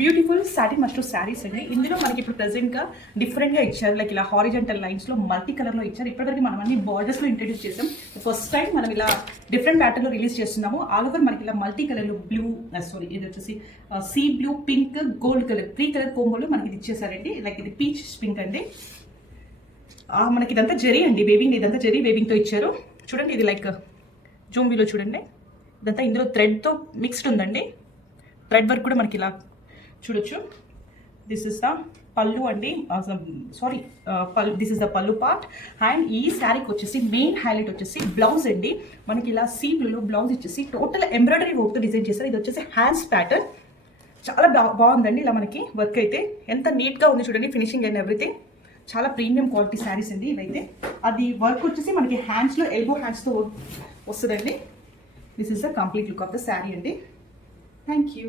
Beautiful satin mashru saris అండి. ఇందులో మనకి ఇప్పుడు ప్రెసెంట్గా డిఫరెంట్గా ఇచ్చారు, లైక్ ఇలా హారిజెంటల్ లైన్స్లో మల్టీ కలర్లో ఇచ్చారు. ఇప్పటివరకు మనం అన్ని బార్డర్స్లో ఇంట్రడ్యూస్ చేసాం. ఫస్ట్ టైం మనం ఇలా డిఫరెంట్ ప్యాటర్న్లో రిలీజ్ చేస్తున్నాము. ఆల్ ఓవర్ మనకి ఇలా మల్టీ కలర్లో బ్లూ, సారీ ఇది వచ్చేసి sea blue, pink, gold colour 3 colour కోంబోలో మనకి ఇది ఇచ్చేసారండి. లైక్ ఇది పీచ్ పింక్ అండి. మనకి ఇదంతా జరీ అండి, వేవింగ్, ఇదంతా జరీ వేవింగ్తో ఇచ్చారు. చూడండి ఇది లైక్ జూమ్ వీలో చూడండి, ఇదంతా ఇందులో థ్రెడ్తో మిక్స్డ్ ఉందండి. థ్రెడ్ వర్క్ కూడా మనకి ఇలా చూడొచ్చు. దిస్ ఇస్ ద పళ్ళు అండి, సారీ దిస్ ఇస్ ద పళ్ళు పార్ట్. అండ్ ఈ శారీకి వచ్చేసి మెయిన్ హైలైట్ వచ్చేసి బ్లౌజ్ అండి. మనకి ఇలా సీ బ్లూలో బ్లౌజ్ ఇచ్చేసి టోటల్ ఎంబ్రాయిడరీ వర్క్తో డిజైన్ చేస్తారు. ఇది వచ్చేసి హ్యాండ్స్ ప్యాటర్న్, చాలా బాగుందండి. ఇలా మనకి వర్క్ అయితే ఎంత నీట్గా ఉంది చూడండి, ఫినిషింగ్ అండ్ ఎవ్రీథింగ్. చాలా ప్రీమియం క్వాలిటీ శారీస్ అండి ఇవైతే. అది వర్క్ వచ్చేసి మనకి హ్యాండ్స్లో ఎల్బో హ్యాండ్స్తో వస్తుందండి. This is the complete look of the sari అండి. Thank you.